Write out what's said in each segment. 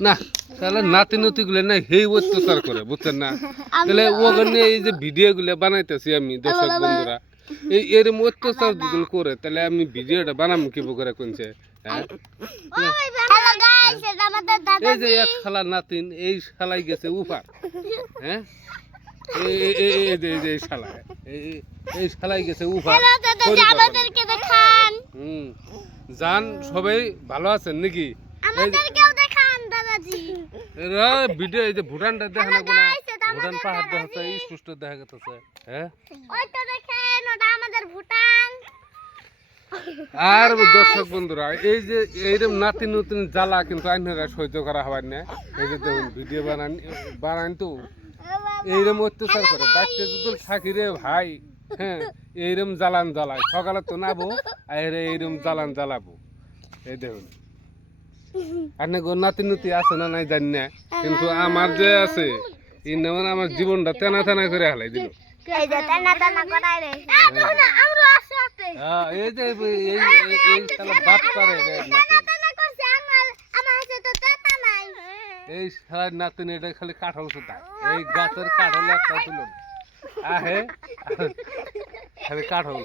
না তাহলে নাতি নতিগুলো না হেই অত্যাচার করে বুঝছেন না তাহলে ওখানে এই যে ভিডিওগুলো বানাইতেছি আমি দর্শক বন্ধুরা এই এরম অত্যাচার গুলো করে তাহলে আমি ভিডিওটা বানাবো কি করে কোনছে হ্যাঁ এই যে এক শালা নাতিন এই শালাই গেছে উপার হ্যাঁ এই শালা এই শালাই গেছে উপার জান সবাই ভালো আছেন নাকি ভিডিও এই যে ভুটানটা দেখা না কোনো ভুটান পাহাড় দেখা যাচ্ছে স্পষ্ট দেখা যাচ্ছে হ্যাঁ আর দর্শক বন্ধুরা এই যে এইরকম নাতি নতুন জ্বালা কিন্তু আইনরা সহ্য করা হবার না এই যে দেখুন ভিডিও বানান তো এইরকম অত্যাচার করে বাচ্চা যদি থাকি রে ভাই হ্যাঁ এইরকম জ্বালান জ্বালায় সকালে তো নাবো আর এইরকম জ্বালান জ্বালাবো এই দেখুন আপনি নাতি নতি আছে না নাই জানি না কিন্তু আমার যে আছে এই মানে আমার জীবনটা তেনা তেনা করে হালাই দিল এই যে এই শালা বাদ পারে এই শালা নাতিন এটা খালি কাঁঠাল সুতা এই গাছের কাঁঠাল একটা তুল আহে খালি কাঁঠাল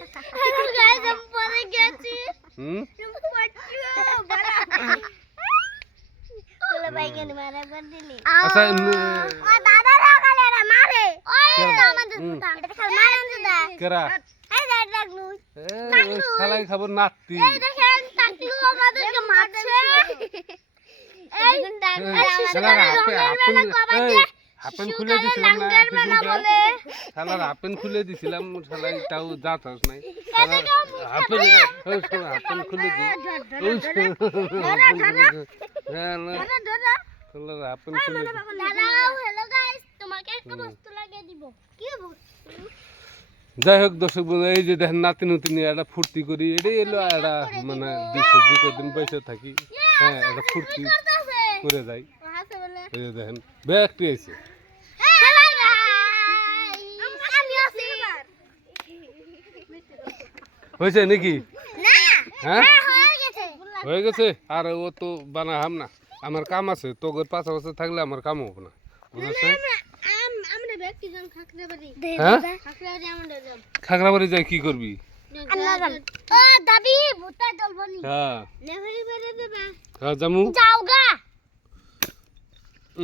আচ্ছা কেরা খালাই খাবো নাতি হাফেন খুলে দিছিলাম শালার হাফেন খুলে দিছিলাম শালাই তাও যাত নাই হাফেন খুলে দি হাফেন খুলে যাই হোক দর্শক বন্ধু এই যে দেখেন নাতি নতুন একটা ফুর্তি করি এটাই এলো একটা মানে দিন পয়সা থাকি হ্যাঁ একটা ফুর্তি করে যাই এই যে দেখেন ব্যাগটি আছে হয়েছে নাকি হ্যাঁ হয়ে গেছে আর ও তো বানাহাম না আমার কাম আছে তোর পাশাপাশি থাকলে আমার কাম হবে না বুঝেছে খাগড়াবাড়ি যাই কি করবি হ্যাঁ জামু